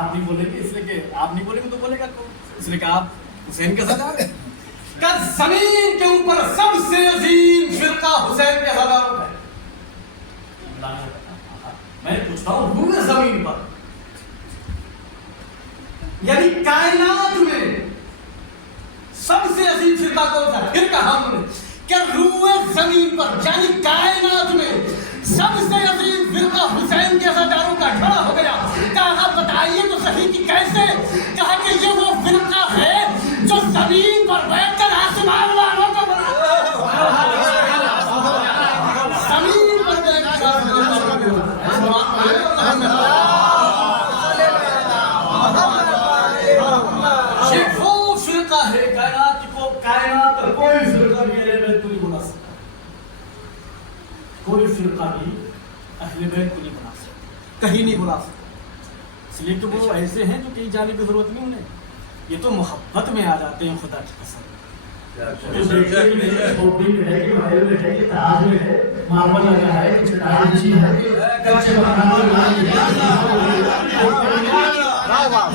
آپ نہیں بولیں گے اس لیے کہ آپ نہیں بولیں گے تو بولے گا کون؟ اس لیے کہ آپ حسین کے ساتھ آ رہے ہیں کہ زمین کے اوپر سب سے عظیم فرقہ حسین کے ساتھ ہے. میں پوچھتا ہوں روح زمین پر یعنی کائنات میں سب سے عظیم فرقہ کون سا؟ پھر کہا ہم نے کہ روح زمین پر یعنی کائنات میں سب سے عظیم فرقہ حسین کے سرداروں کا کھڑا ہو گیا. کہا بتائیے تو صحیح کہ کیسے؟ کہا کہ یہ وہ فرقہ ہے جو زمین پر بیٹھ کر آسمان والوں کو بنا زمین پر بیٹھ کر یہ وہ فرقہ ہے کائنات کوئی فرقہ بھی اہل بیت کو نہیں بنا سکتا. کوئی فرقہ بھی اہل بیت کو نہیں بنا سکتا, کہیں نہیں بنا سکتا. اس لیے کہ وہ ایسے ہیں جو کہیں جانے کی ضرورت نہیں انہیں, یہ تو محبت میں آ جاتے ہیں خدا کی قسم. وہ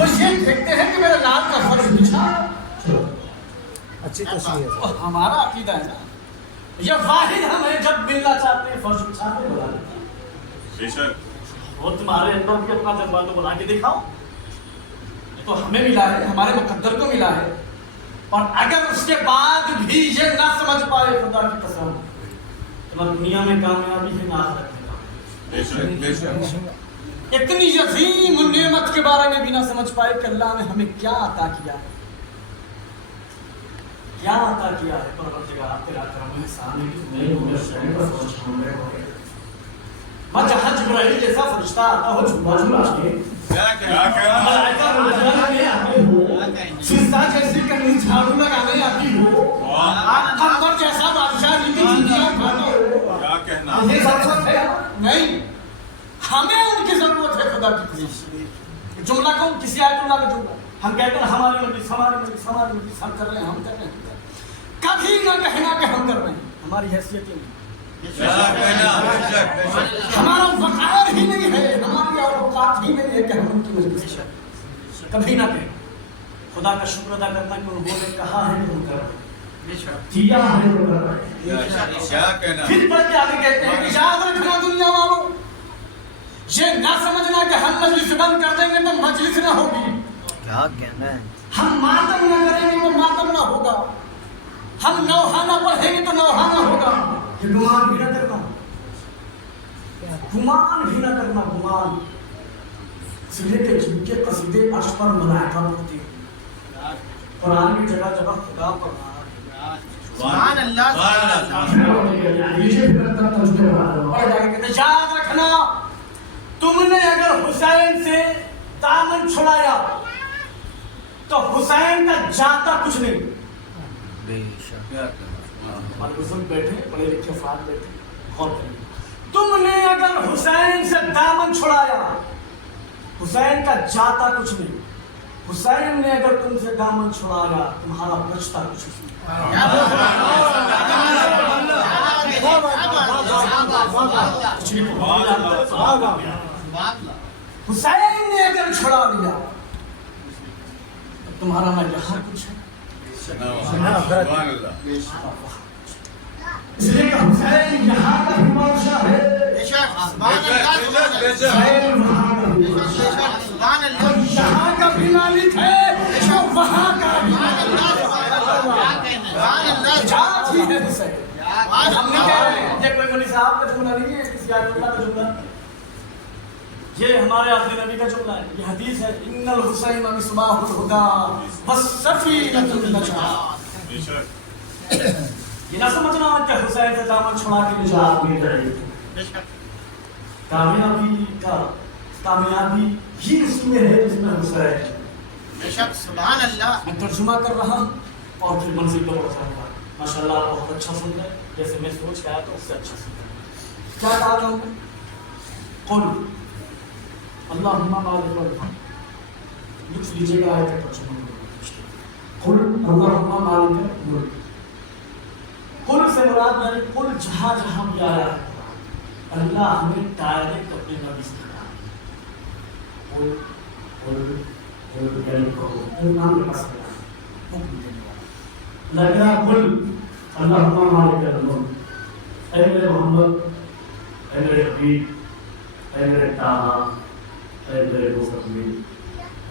یہ دیکھتے ہیں کہ میرا لال کا فرض بچھا. ہمارا عقیدہ ہے نا, یہ واحد ہمیں جب ملنا چاہتے ہیں فرض بچھاتے بلا لیتے ہیں. وہ تمہارے اندر بھی اپنا جذبہ تو بلا کے دکھاؤ. تو ہمیں ملا ہے, ہمارے مقدر کو ملا ہے, اور اگر اس کے بعد بھی یہ نہ سمجھ پائے خدا کی قسم تو نہ دنیا میں کامیابی ہے نہ آخرت میں کامیابی. اتنی عظیم نعمت کے بارے میں بھی نہ سمجھ پائے کہ اللہ نے ہمیں کیا عطا کیا ہے, کیا عطا کیا ہے. پروردگار تیرا کرم ہے سامنے کی نہیں ہو شہر پر پہنچ رہے ہو میں جہاں جبرائیل جیسا فرشتہ آتا ہو جھولا جھولا کے ملائکہ روزانہ میں آتے ہو, فرشتہ جیسی کنی جھاڑو لگانے آتی ہو, قمر جیسا بادشاہ جی کی چیزیں کھاتے ہو, یہ ضرورت ہے نہیں. ہمیں ان کی ضرورت ہے خدا کی قسم. جملہ کون کسی آیت اللہ کا جملہ ہم کہتے ہیں ہماری مجلس ہماری مجلس ہماری مجلس ہم کر رہے ہیں ہم کر رہے ہیں. کبھی نہ کہنا کہ ہم کر رہے ہیں, ہماری حیثیت نہیں, ہمارا وقار ہی نہیں ہے, ہماری اوقات ہی نہیں ہے کہ ہم ان کی مجلس کبھی نہ کہیں. خدا کا شکر ادا کرنا کہ انہوں نے کہا ہے کہ ہم کر رہے ہیں, کیا ہے تو کر رہے ہیں. پھر بڑھ کے آگے کہتے ہیں کہ یاد رکھنا دنیا والوں, یہ نہ سمجھنا کہ ہم مجلس بند کر دیں گے تو مجلس نہ ہوگی. کیا کہنا ہے؟ ہم ماتم نہ کریں گے تو ماتم نہ ہوگا, ہم نوحہ نہ پڑھیں گے تو نوحہ نہ ہوگا. یہ گمان بھی نہ کرنا, گمان بھی نہ کرنا, گمان. اس لیے کہ جن کے قصیدے عرش پر ملائکہ پڑھتی ہیں, قرآن کی جگہ جگہ خدا پڑھا. سبحان اللہ. یاد رکھنا تم نے اگر حسین سے دامن چھڑایا تو حسین کا جاتا کچھ نہیں. ہمارے بزرگ بیٹھے, پڑھے لکھے افراد بیٹھے, غور کریں. تم نے اگر حسین سے دامن چھڑایا, حسین کا جاتا کچھ نہیں. حسین نے اگر تم سے دامن چھڑایا تمہارا بچتا کچھ نہیں. حسین نے اگر چھڑا دیا تمہارا نہ یہاں کچھ ہے. اس لیے کہ حسین یہاں کا بھی بادشاہ ہے, یہاں کا بھی مالک ہے, وہاں کا بھی حسین. ہم نہیں کہہ رہے ہیں یہ کوئی ولی صاحب کا جملہ نہیں ہے, کسی آیت اللہ کا جملہ, یہ ہمارے آخری نبی کا جملہ ہے. یہ حدیث ہے ان الحسین مصباح الہدی والسفینۃ النجاۃ. یہ نہ سمجھنا کہ حسین سے دامن چھڑا کے نجات مل رہی ہے. کامیابی ہی اس میں ہے جس میں حسین ہے. سبحان اللہ. میں ترجمہ کر رہا ہوں اور پھر منزل پر پہنچا رہا. ماشاءاللہ آپ بہت اچھا سن رہے ہیں, جیسے میں سوچ کے آیا تو اس سے اچھا سن رہے ہیں. کیا کہا تھا ہوں قل اللہم مالک الملک, لکھ لیجیے گا آیت کا ترجمہ. قل اللہم مالک الملک, قل سے مراد یعنی قل جہاں جہاں بھی آیا ہے اللہ ہمیں ڈائریکٹ اپنے نبی سے کہا. قل نام کے پاس حکم دینے والا لگنا کل اللہم مالک الملک، اے میرے محمد، اے میرے حبیب، اے میرے طاہا، اے میرے مصطفی،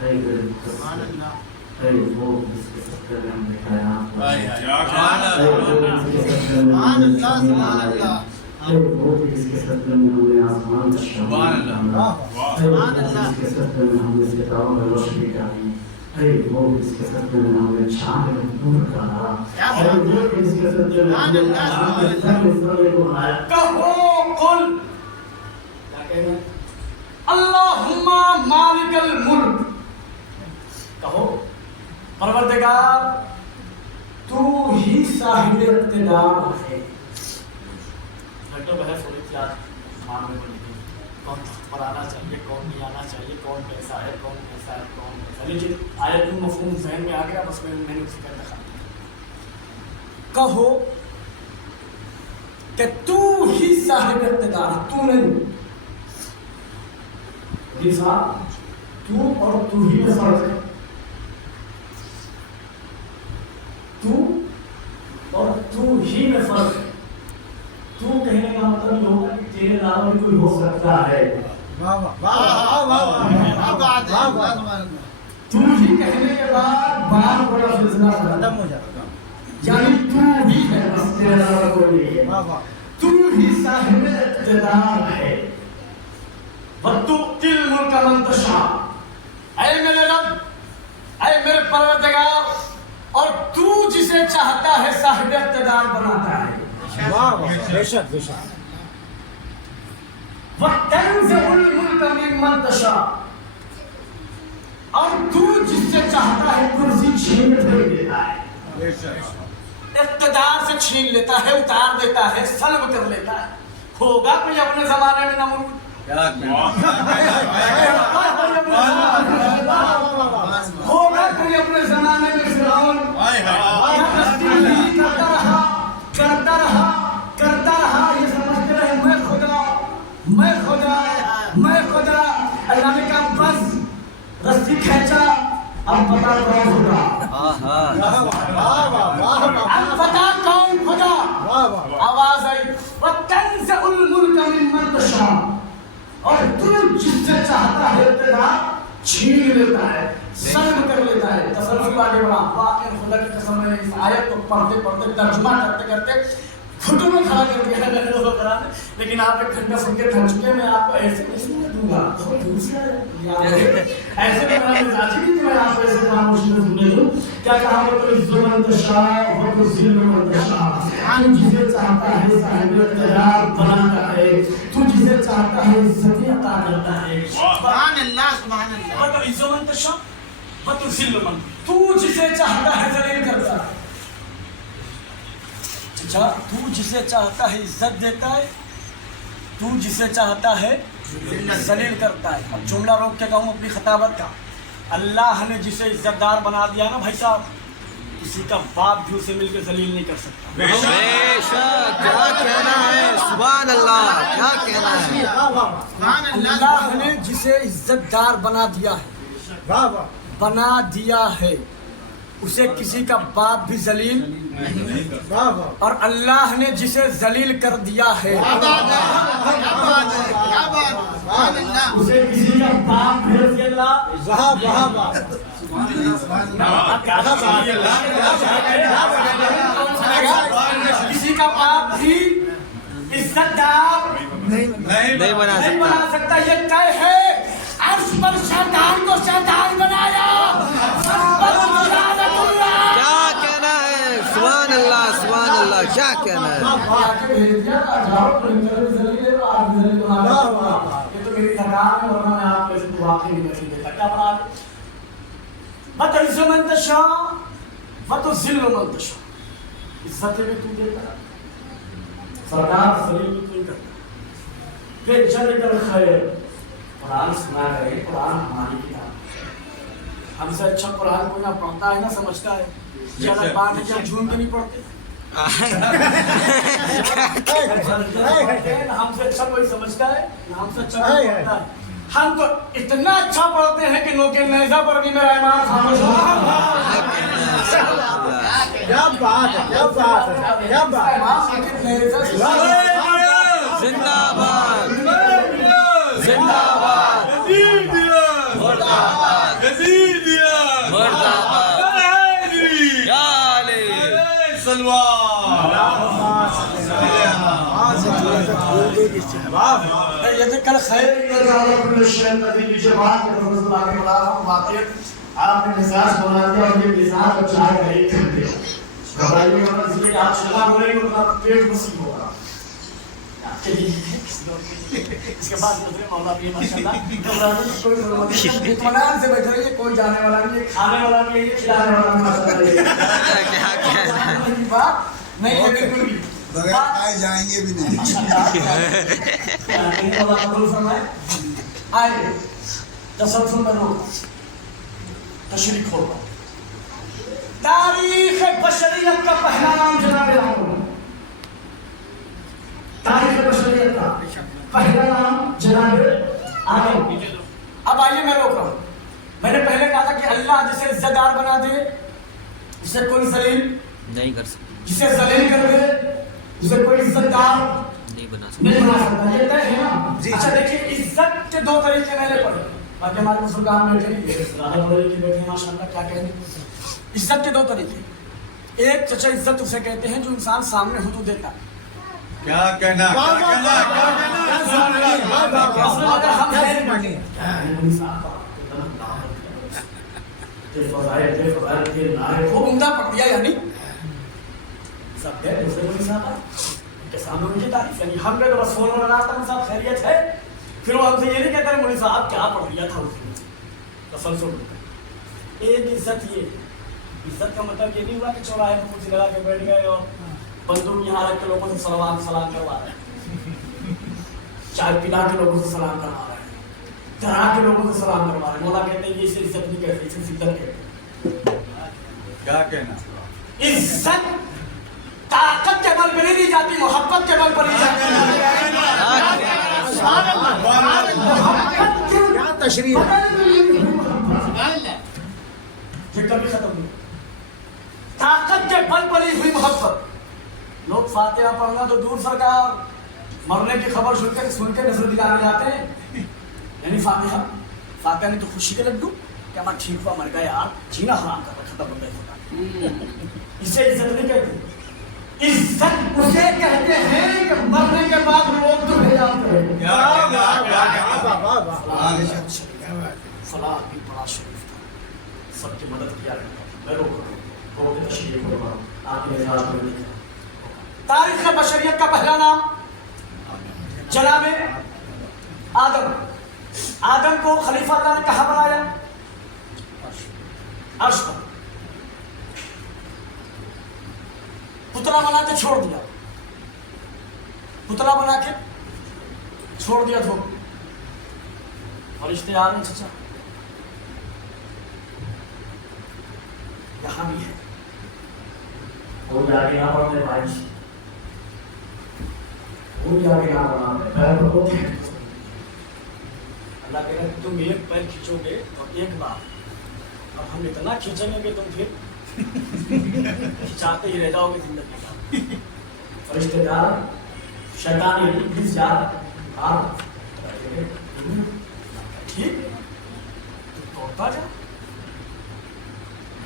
اے میرے مقدس، اے وہ جس کے صدقے میں ہم نے کائنات، اے وہ جس کے صدقے میں ہم نے زمین بنائی، اے وہ جس کے صدقے میں ہم نے آسمان کا شمال بنایا، اے وہ جس کے صدقے میں ہم نے ستاروں میں روشنی ڈالی، اے وہ جس کے صدقے میں ہم نے چاند میں نور ڈالا، اے وہ جس کے صدقے میں ہم نے آسمان کے سرے کو بنایا۔ کہو قل، کیا کہنا؟ اللہم مالک الملک، کہو پروردگار تو ہی صاحب اقتدار ہے۔ گھنٹوں بحث ہو رہی تھی آج زمان میں بنی تھی، کون تخت پر آنا چاہیے، کون نہیں آنا چاہیے، کون کیسا ہے، کون کیسا ہے، کون کیسا ہے، لیکن آیت کو مفہوم ذہن میں آ گیا، بس میں نے اسی کا انتخاب کیا۔ کہو کہ تو ہی صاحب اقتدار ہے، تو نہیں تو اور تو ہی میں فرق ہے، تو اور تو ہی میں فرق ہے۔ تو کہنے کا مطلب یہ ہوگا کہ تیرے علاوہ بھی کوئی ہو سکتا ہے، تو ہی کہنے کے بعد بار بڑا سلسلہ ختم ہو جاتا ہے، یعنی تو ہی ہے، بس تیرے علاوہ کوئی نہیں ہے، تو ہی صاحب اقتدار ہے۔ وَتُؤْتِي الْمُلْكَ مَن تَشَاءُ، اے میرے رب، اے میرے پروردگار، اور تو جسے چاہتا ہے صاحب اقتدار بناتا ہے۔ بے شک بے شک۔ وَتَنزِعُ الْمُلْكَ مِمَّن تَشَاءُ، اور تو جس سے چاہتا ہے کرسی چھین پھیر دیتا ہے، اقتدار سے چھین لیتا ہے، اتار دیتا ہے، سلب کر لیتا ہے۔ ہوگا کوئی اپنے زمانے میں نمرود، ہوگا کوئی اپنے زمانے میں فرعون، کرتا رہا، یہ سمجھتے رہے میں خدا، میں خدا، میں خدا۔ اللہ نے کہا بس، رسی کھینچا، اب بتا کون خدا، اب بتا کون خدا۔ آواز آئی وَتَنزِعُ الْمُلْكَ مِمَّن تَشَاءُ، اور تو جس سے چاہتا ہے اقتدار چھین لیتا ہے، سلب کر لیتا ہے۔ تصرف آگے بڑھا، واقعی خدا کی قسم میں اس آیت کو پڑھتے پڑھتے ترجمہ کرتے کرتے گھٹوں میں کھڑا کر دیا ہے، لیکن آپ ایک گھنٹہ سن کے تھک چکے، میں آپ کو ایسے نہیں سننے دوں گا، ایسے میں میرا مزاج ہی نہیں کہ میں آپ کو ایسے خاموش میں سننے دوں۔ کیا کہا وہ تو عز من تشاء و تذل من تشاء، تو جسے چاہتا ہے صاحب اقتدار بناتا ہے، تو جسے چاہتا ہے عزت عطا کرتا ہے۔ سبحان اللہ سبحان اللہ۔ وہ تو عز من تشاء و تذل من، تو جسے چاہتا ہے ذلیل کرتا ہے۔ اچھا، تو جسے چاہتا ہے عزت دیتا ہے، تو جسے چاہتا ہے ذلیل کرتا ہے۔ اب جملہ روک کے کہوں اپنی خطابت کا، اللہ نے جسے عزت دار بنا دیا نا بھائی صاحب، کسی کا باپ بھی اسے مل کے ذلیل نہیں کر سکتا۔ بے شک، کیا کہنا ہے، سبحان اللہ، کیا کہنا ہے۔ اللہ نے جسے عزت دار بنا دیا ہے اسے کسی کا باپ بھی ذلیل، اور اللہ نے جسے ذلیل کر دیا ہے اسے کسی کا باپ بھی رضی اللہ، کسی کا باپ بھی عزت دار نہیں بنا سکتا۔ یہ طے ہے، عرش پر شیطان کو شیطان بنایا۔ کیا کہنا ہے، سبحان اللہ سبحان اللہ، کیا کہنا ہے۔ وَتُعِزُّ مَن تَشَاءُ وَتُذِلُّ مَن تَشَاءُ، عزت بھی تو دیتا ہے، سرکار ذلیل بھی تو کرتا ہے۔ پھر جلد الخیر، قرآن سنا رہے، قرآن ہماری کتاب، ہم سے اچھا قرآن کوئی نہ پڑھتا ہے نہ سمجھتا ہے۔ یہ الگ بات ہے کہ ہم جھوم کے نہیں پڑھتے، ہم سے اچھا کوئی سمجھتا ہے نہ ہم سے اچھا کوئی پڑھتا ہے۔ ہم تو اتنا اچھا پڑھتے ہیں کہ نوکے نیزہ پر بھی میرا امام خاموش ہوا. کیا بات ہے، کیا بات ہے، کیا بات ہے. امام کے نیزہ زندہ باد زندہ باد مرد آباد مرد آباد یا علی کل خیر جماعت آپ نے مزاج بنا دیا اور یہ مزاج اور چاہ کا ایک کر دیا. گھبرائیے ہونا اس لیے آپ شلا ہو رہے ہیں اتنا پیٹ وسیع ہوگا. اس کے بعد دوسرے مولا بھی ماشاءاللہ گھبرانے کی کوئی ضرورت نہیں. اطمینان سے بیٹھے رہیے، کوئی جانے والا نہیں ہے، کھانے والا نہیں ہے، کھلانے والا نہیں. ماشاءاللہ کیا کہنا ہے بات نہیں ہے بالکل بھی. بغیر کھائے جائیں گے بھی نہیں. اللہ قبول فرمائے. آئے تسلسل میں روکا، تشریح کھولتا. تاریخ بشریت کا پہلا نام جناب آدم. تاریخ بشریت کا پہلا نام جناب آدم. اب آئیے میں روک رہا ہوں. میں نے پہلے کہا تھا کہ اللہ جسے عزت دار بنا دے اسے کوئی ذلیل نہیں کر سکتے، جسے ذلیل کر دے اسے کوئی عزت دار نہیں بنا نہیں بنا سکتا. یہ طے ہے نا. اچھا دیکھیے عزت کے دو طریقے میں نے پڑھے. باقی ہمارے مسلمان بیٹھے بیٹھے ماشاء اللہ کیا کہیں. عزت کے دو طریقے. ایک چچا عزت اسے کہتے ہیں جو انسان سامنے ہو تو دیتا ہے. کیا کہنا خوب عمدہ پڑھ دیا یعنی سب ہے دوسرے کو کے سامنے ان کی تعریف. یعنی ہم نے تو بس فون لگاتا ہوں صاحب خیریت ہے، پھر وہ ہم سے یہ نہیں کہتے مولوی صاحب کیا پڑھ دیا تھا اس نے. تسلسل. ایک عزت یہ عزت کا مطلب یہ نہیں ہوا کہ چوراہے میں کرسی لگا کے بیٹھ گئے اور بندوق یہاں رکھ کے لوگوں سے سلام کروا رہے ہیں، چائے پلا کے لوگوں سے سلام کروا رہے ہیں، ڈرا کے لوگوں سے سلام کروا رہے ہیں. مولا کہتے ہیں یہ اسے عزت نہیں کہتے، اسے شدت کہتے ہیں. کیا کہنا. عزت طاقت کے بل پر نہیں جاتی، محبت کے بل پر ہی جاتی ہے. کیا تشریح یہ کبھی ختم نہیں. طاقت کے بل پر ہی ہوئی محبت. لوگ فاتحہ پڑھنا تو دور سرکار، مرنے کی خبر سن کے نظر دلانے جاتے ہیں. یعنی فاتحہ نے تو خوشی کے لڈو کیا میں ٹھیک ہوا مر گیا یار، جینا حرام کر رکھا ختم ہو گیا. اسے عزت نہیں کہتے. عزت اسے کہتے ہیں کہ مرنے کے بعد لوگ تو بھیجا کریں. فلاح بھی بڑا شریف تھا، سب کی مدد کیا کرتا. میں روک رہا ہوں تشریح کو آپ کے مزاج میں لکھا. تاریخ بشریت کا پہلا نام جناب آدم. آدم کو خلیفہ اللہ نے کہاں بنایا؟ عرش پر. پتلا بنا کے چھوڑ دیا، پتلا بنا کے چھوڑ دیا تو فرشتے آ رہے ہیں. چچا یہاں بھی ہے وہ جاگے نہ پڑھتے بھائی، وہ جاگے نہ پڑھاتے پیر پر ہوتے ہیں. اللہ کہہ رہا ہے تم ایک پیر کھینچو گے اور ایک بار، اب ہم اتنا کھینچیں گے کہ تم پھر کھینچاتے ہی رہ جاؤ گے زندگی کا. فرشتے جا رہے، شیطان ابلیس جا رہا. ٹھیک تو توڑتا جا،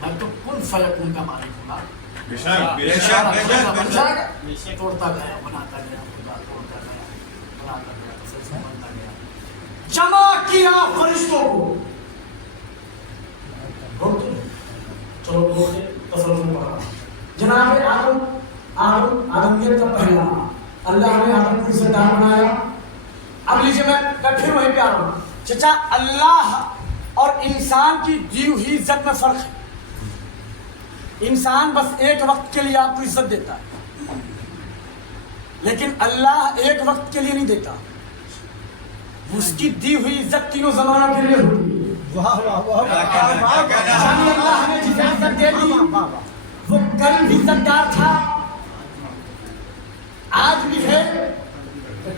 میں تو کن فیکون کا مالک ہوں نا. توڑتا گیا، بناتا گیا، خدا توڑتا گیا، بناتا گیا، سلسلہ بنتا گیا. جمع کیا فرشتوں کو. چلو بولتے تسلسل پڑھا. جناب آدمیت کا پہلا نام. اللہ نے آدم کو عزت دار بنایا. اب لیجیے میں پھر وہیں پہ آ رہا ہوں. چچا اللہ اور انسان کی دی ہوئی عزت میں فرق ہے. انسان بس ایک وقت کے لیے آپ کو عزت دیتا ہے، لیکن اللہ ایک وقت کے لیے نہیں دیتا. اس کی دی ہوئی عزت تینوں زمانوں کے لیے ہوتی ہے. اللہ نے جسے عزت دے دی وہ کل بھی عزت دار تھا، آج بھی ہے،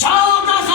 1400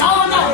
14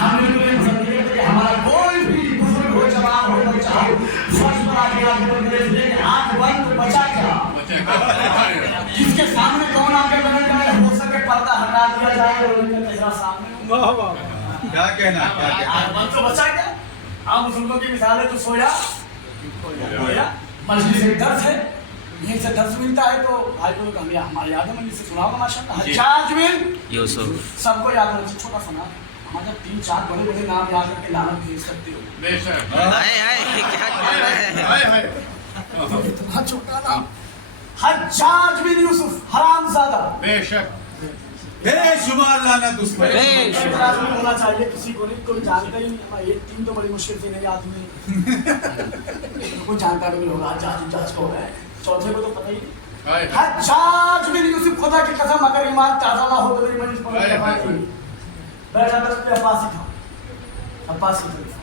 ہم بالکل یہ پسند نہیں کرتے کہ ہمارا کوئی بھی بزرگ ہو، جوان ہو، بچہ ہو، فرش پر آ کے آپ کو دیکھ آنکھ بند تو بچا کیا؟ جس کے سامنے کون آ کے بدل جائے، ہو سکے پردہ ہٹا دیا جائے اور ان کا چہرہ سامنے. واہ واہ. کیا کہنا کیا کہنا آنکھ بند تو بچا کیا؟ آپ بزرگوں کی مثال ہے تو سویا مجلس ایک درس ہے، یہیں سے درس ملتا ہے. تو بھائی کو ہمیں ہمارے یاد ہے، میں سے سنا ہوگا ماشاء اللہ. حجاج بن یوسف سب کو یاد ہونا چاہیے، چھوٹا سا نام. ہمارا 3-4 بڑے بڑے نام یاد کر کے لعنت بھیج سکتے ہو. بے شک. کیا کہنا ہے؟ اتنا چھوٹا نام حجاج بن یوسف حرام زادہ. بے شک. بے شمار لعنت اس پر. بے شمار ہونا چاہیے، کسی کو نہیں، کوئی جانتا ہی نہیں. یہ 3 تو بڑی مشکل سے نہیں یاد ہوئی. کوئی جانتا بھی نہیں ہوگا حجاج کو ہے، چوتھے کو تو پتہ ہی نہیں. حجاج بن یوسف، خدا کی قسم اگر ایمان تازہ نہ ہو تو میری مجلس پر بیٹھا تھا. عباسی تھا، عباسی خلیفہ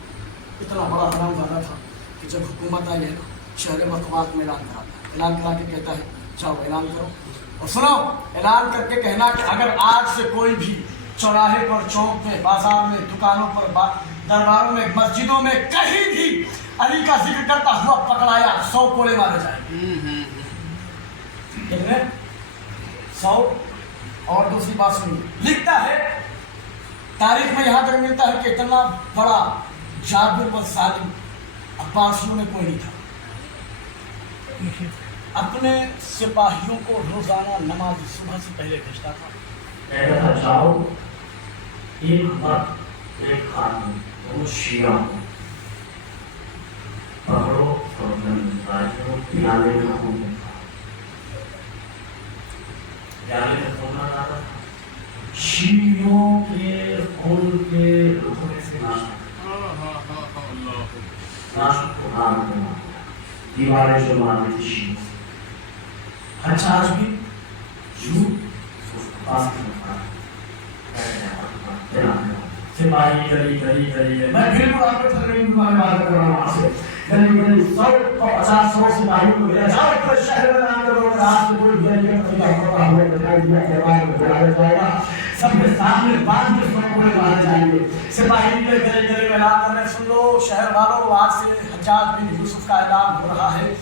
اتنا بڑا حرام زادہ تھا کہ جب حکومت آئی ہے شہر مقامات میں اعلان کرا کے کہتا ہے جاؤ اعلان کرو اور سنو. اعلان کر کے کہنا کہ اگر آج سے کوئی بھی چوراہے پر، چوک میں، بازار میں، دکانوں پر، درباروں میں، مسجدوں میں کہیں بھی علی کا ذکر کرتا ہوا پکڑایا 100 کوڑے مارے جائیں. کتنے؟ 100. اور دوسری بات سنیے، لکھتا ہے تاریخ میں یہاں تک ملتا ہے کہ اتنا بڑا جابر و ظالم عباسیوں میں کوئی نہیں تھا. اپنے سپاہیوں کو روزانہ نماز صبح سے پہلے بھیجتا تھا. کہتا تھا جاؤ ایک مرد ایک خاتون دونوں شیعہ پکڑو اور پیالے میں خون دیتا. پیالے میں خون آتا تھا، شیعوں کے خون کے رکھنے سے ناشک کو کام کرنا دیواریں جو مارتی تھی شیعوں. حجاج بھی سپاہی گلی گلی گلی میں بالکل آپ کو تقریب بات کر رہا ہوں. وہاں سے گلی گلی 100-50 سپاہیوں کو بھیجا جاؤ پر شہر میں نام کرو. رات میں کوئی گلی میں خلیفہ ہوتا ہوا دکھائی دیا کہوار میں بلایا جائے گا، سب کے سامنے باندھ کے 100 کوڑے مارے جائیں گے. سپاہی کے گلی گلی میں اعلان کرنے سن لو شہر والوں، آج سے حجاج بن یوسف کا اعلان ہو رہا ہے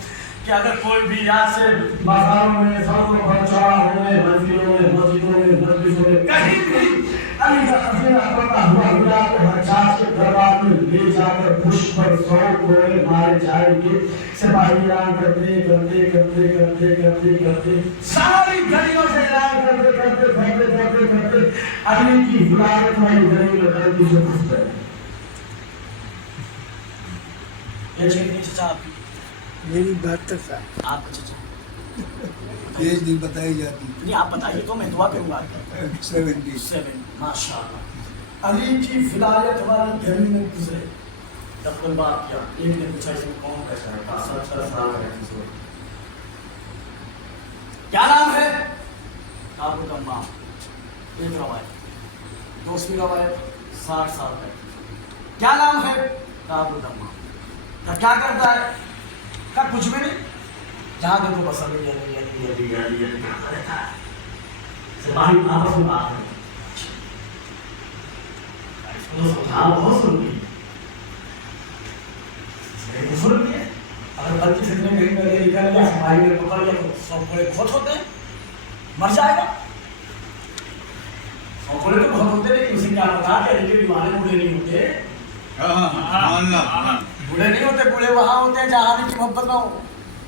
کہ اگر کوئی بھی یہاں سے بازاروں میں، سڑکوں پر، چوراہوں میں، منزلوں میں، مسجدوں میں، مجلسوں میں کہیں بھی علی کا قصیدہ پڑھتا ہوا ملا تو حجاج کے دربار میں لے جا کر پشت پر 100 کوڑے مارے جائیں گے. سپاہی اعلان کرتے کرتے کرتے کرتے کرتے کرتے ساری گلیوں سے اعلان کرتے کرتے کرتے کرتے کرتے علی کی ولایت والی گلی میں غلطی سے گھس گئے. یہ چیز چچا آپ کی، میری 72 سال. آپ کا چچا یہ نہیں بتائی جاتی. نہیں، آپ بتائیے تو میں دعا کروں گا. 77 ماشاء اللہ. علی کی ولایت والی گلی میں گزرے، تب بات کیا. ایک نے پوچھا اس میں کون کیسا ہے؟ کہا 70 سال کا ہے. کیا نام ہے؟ ابو تمام. ایک روایت. دوسری روایت 60 سال کا. کیا نام ہے؟ ابو تمام. کیا کرتا ہے؟ کیا کچھ بھی نہیں، جہاں دیکھو بس علی علی علی علی علی علی کرتا رہتا ہے. سپاہی آپس میں بات کرتے بہت سنتی ہے. اگر غلطی سے نے کہیں پہلے نکل لیا، سپاہی نے پکڑ لیا تو 100 کوڑے بہت ہوتے ہیں، مر جائے گا. 100 کوڑے تو بہت ہوتے ہیں، اسے کیا پتا کہ علی کے دیوانے بوڑھے نہیں ہوتے. بوڑھے نہیں ہوتے، بوڑھے وہاں ہوتے ہیں جہاں علی کی محبت نہ ہو.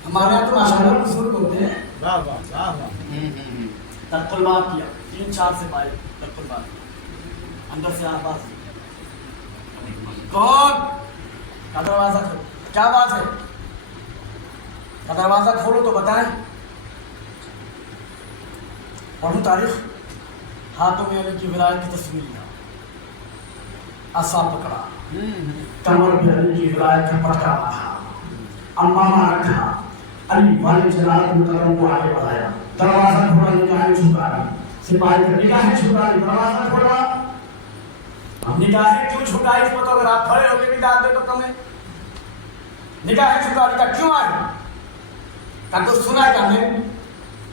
ہمارے یہاں تو ماشاءاللہ بزرگ ہوتے ہیں. واہ واہ واہ واہ. تک بات کیا 3-4 سے پائے تک بات اندر سے آواز کون کا دروازہ کھولو. کیا بات ہے؟ کا دروازہ کھولو تو بتائیں. پڑھوں تاریخ. ہاتھوں میں علی کی ولایت کی تصویر لیا، عصا پکڑا، کمر میں علی کی ولایت کا پٹکا باندھا، امامہ رکھا، علی والے جلالت مکرم کو آگے بڑھایا. دروازہ کھولا، نگاہیں جھکا دی. سپاہی کا نگاہیں جھکا دی. دروازہ کھولا. ہم نگاہیں کیوں جھکائی اس کو تو اگر آپ کھڑے ہو کے بھی داد دے تو کم ہے. نگاہیں جھکا دی. کیوں آئے؟ کہا تو سنا کیا میں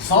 100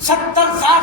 70-60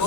2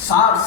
60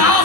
7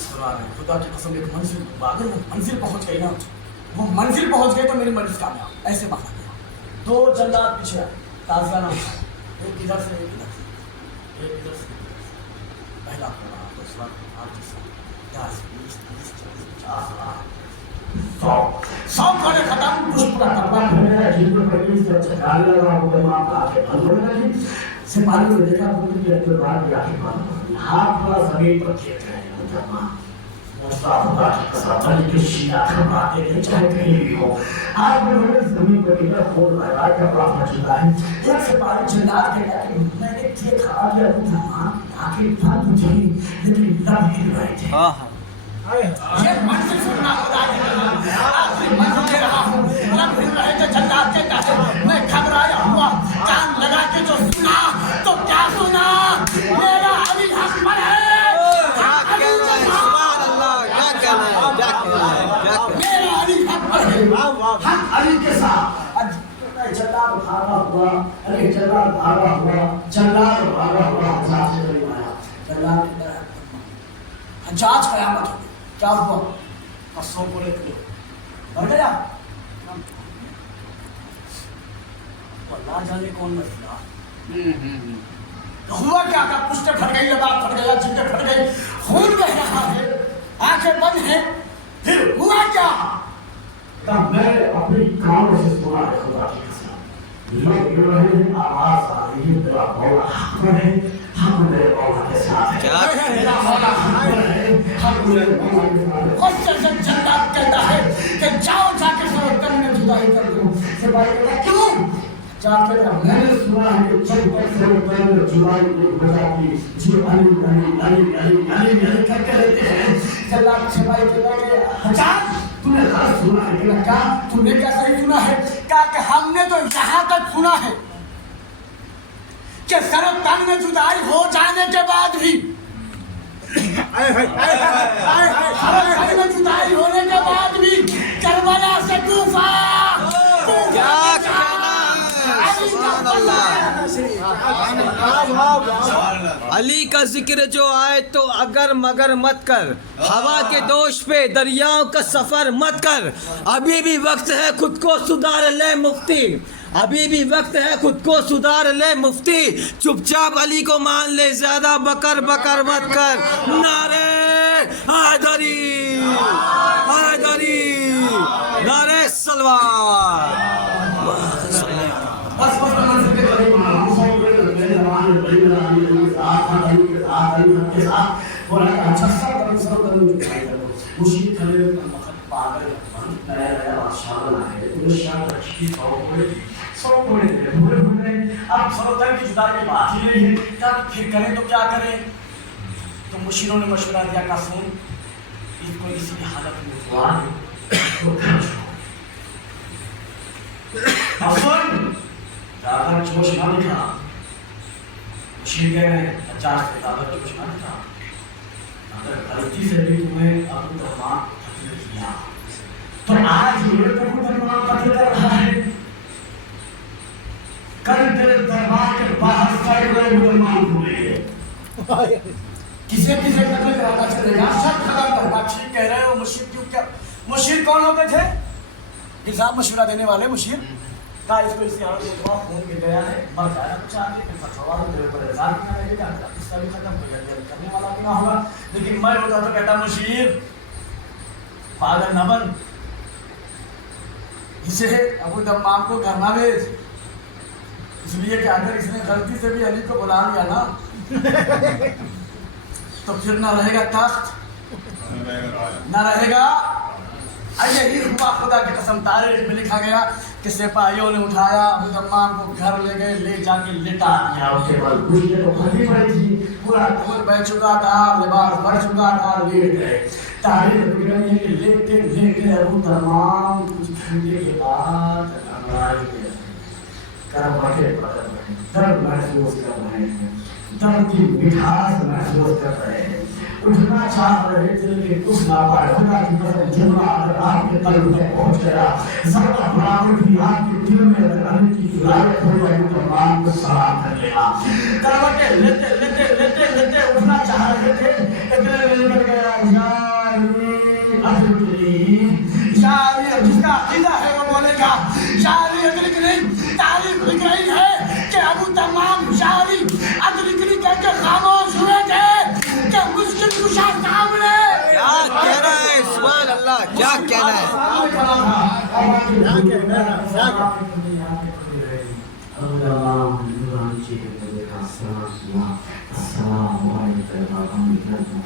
خدا کی قسم ایک منزل اگر وہ منزل پہنچ گئی نا وہ منزل پہنچ گئی تو میری منزل کامیاب ایسے باندھا گیا. 2 جلاد پیچھے آئے تازیانہ اٹھایا ایک ادھر سے ایک ادھر سے ایک ادھر سے پہلا پڑا دوسرا پڑا تیسرا 10 20 30 40 50 100 کھڑے ختم کچھ پورا تباہ ہونے لگا جن کو پہلے سے چکانے لگا وہ تمام آنکھیں بند ہونے لگی سپاہیوں نے دیکھا تو ان کی اعتبار کی آنکھیں بند ہوئی ہاتھ پورا زمین پر کھیت رہے ہیں مسلمان خدا کی قسم علی کے شیعہ گھبراتے نہیں چاہے کہیں بھی ہو آپ نے زمین پر ادھر کھول رہا ہے کہ اپنا موجودہ ہے ایک سپاہی جنات کہتا کہ میں نے دیکھا کہ مسلمان آنکھیں بند تھی لیکن لب ہل رہے تھے یہ منزل سننا خدا کی قسم آخری منزل دے رہا ہوں لب ہل رہے تھے جنات کہتا ہے میں گھبرایا ہوا کان لگا کے جو سنا تو کیا سنا میرا علی حق پر ہے میرا علی حق پر ہے حق علی کے ساتھ جلال بھاگا ہوا علی جلال بھاگا ہوا جلال بھاگا ہوا حجاج سے قریب آیا جلال کی طرح حجاج قیامت ہو گئی کیا ہوا قصوں کو لے کے بڑھ گیا اللہ جانے کون مسئلہ ہوا کیا کہ پشتے پھٹ گئی لباس پھٹ گیا جنگیں پھٹ گئی خون بہ رہا ہے آنکھیں بند ہیں پھر ہوا کیا تب میں اپنی کانوں سے سنا ہے خدا کی قسم لوگ گر رہے ہیں آواز آ رہی ہے تیرا مولا حق پر ہے ہم میرے مولا کے ساتھ ہے میرا مولا حق پر ہے ہم میرے مولا کے ساتھ ہے خود سے جنات کہتا ہے کہ جاؤ جا کے سب کرنے جدائی کر دو سپاہی کہتا کیوں چاہتے ہیں میں نے سنا ہے کہ جب تک سے پہلے جدائی کی وجہ کی جو علی علی علی علی علی علی کرتے رہتے ہیں جلال سپاہی کہتا کہ حجاج تم نے غلط سنا ہے کہ کیا تم نے کیا صحیح سنا ہے کہا کہ ہم نے تو یہاں تک سنا ہے کہ سر و تن میں جدائی ہو جانے کے بعد بھی سر میں جدائی ہونے کے بعد بھی کربلا سے کوفہ علی کا ذکر جو آئے تو اگر مگر مت کر ہوا کے دوش پہ دریاؤں کا سفر مت کر ابھی بھی وقت ہے خود کو سدھار لے مفتی ابھی بھی وقت ہے خود کو سدھار لے مفتی چپ چاپ علی کو مان لے زیادہ بکر بکر مت کر نعرے حیدری حیدری نعرے سلوات بس بس منزل کے قریب مشید کھلے پاگل نیا نیا بادشاہ ہے انہیں شاہ رکھی سو کوڑے دے بھولے بھولے اب سروتن کی جدائی کی بات ہی نہیں ہے کیا پھر کریں تو کیا کریں تو مشیروں نے مشورہ دیا قاسم اس کو اسی کی حالت میں ہوا تو گھر چھوڑ قاسم زیادہ جوش نہ دکھا مشیر کہہ رہے ہیں 50 سے زیادہ جوش نہ دکھا اگر غلطی سے بھی تمہیں ابو درمان قتل کیا تو آج یہ ابو درمان قتل کر رہا ہے کل تیرے دربار کے باہر سائے ہوئے ابو درمان بھولے گے کسے کسے قتل کرانا چلے گا سب ختم کرنا ٹھیک کہہ رہے ہو مشیر کیوں کیا مشیر کون ہوتے تھے نظام مشورہ دینے والے مشیر کہا اس کو اس کی حالت میں خون گر گیا ہے مر جانا کچھ آگے پھر فتوا میرے اوپر الزام نہ رہے گا اس کا بھی ختم ہو جائے گا کرنے والا بھی نہ ہوگا لیکن میں ہوتا تو کہتا مشیر پاگل نہ بن اسے ابو دمام کو گھر نہ بھیج اس لیے کہ اگر اس نے غلطی سے بھی علی کو بلا لیا نا تو پھر نہ رہے گا تخت نہ رہے گا یہی ہوا خدا کی قسم تاریخ میں لکھا گیا کہ سپاہیوں نے اٹھایا ابو دمام کو گھر لے گئے لے جا کے لٹا دیا اس کے بعد گھٹنے تو پھٹی پڑی تھی پورا خون بہ چکا تھا لباس بڑھ چکا تھا لیٹ گئے تاریخ میں لکھا ہے کہ لیٹے لیٹے ابو دمام کچھ گھنٹے کے بعد انگڑائے گئے کربٹے پکڑ رہے ہیں درد محسوس کر رہے ہیں درد کی مٹھاس محسوس کر رہے ہیں اٹھنا چاہ رہے تھے کہ کچھ نہ پائے خدا کی قسم جملہ اگر آپ کے قلب تک پہنچ گیا ذرا برابر بھی آپ کے دل میں اگر آنے کی لائق ہو جائے تو مان کو سلام کر لینا کروٹیں لیتے لیتے لیتے لیتے اٹھنا چاہ رہے تھے اتنے میں نکل گیا شاعری جس کا عقیدہ ہے وہ بولے گا شاعری ادرک نہیں تعریف لکھ رہی ہے کہ ابو تمام شاعری ادرک نہیں کہہ کے خاموش ہوئے تھے کہ مشکل کشا سامنے کیا کہنا ہے سبحان اللہ کیا کہنا